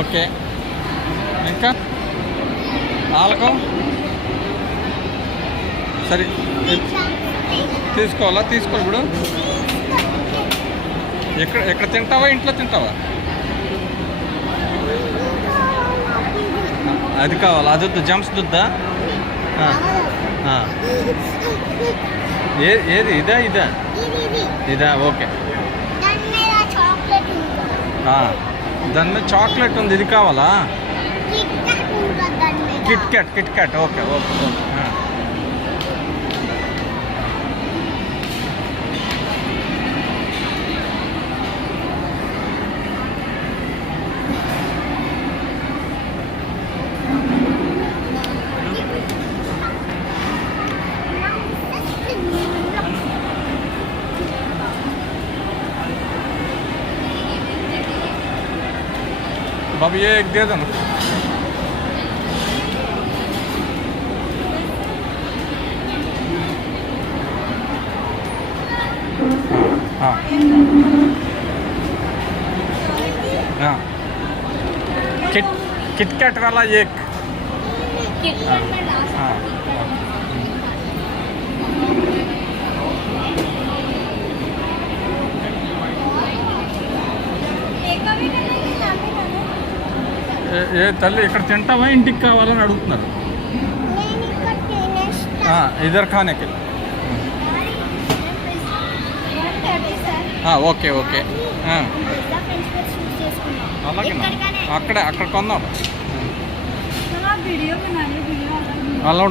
ఓకే. ఇంకా ఆలకం సరే తీసుకోవాలా? తీసుకోవాలి ఇప్పుడు. ఎక్కడ తింటావా? ఇంట్లో తింటావా? అది కావాలా? అది వద్దు, జంప్స్ దుద్దా? ఏది ఇదా ఇదా ఇదా? ఓకే. దాని మీద చాక్లెట్ ఉంది, ఇది కావాలా? Kit Kat. Okay okay okay. बाबू ये एक दे दो ना। हाँ हाँ किट कैट वाला एक। हाँ ఏ తల్లి ఇక్కడ తింటావా? ఇంటికి కావాలని అడుగుతున్నారు. ఇద్దరు ఖానేకి. Okay okay. అలాగే అక్కడ కొందాం. అలా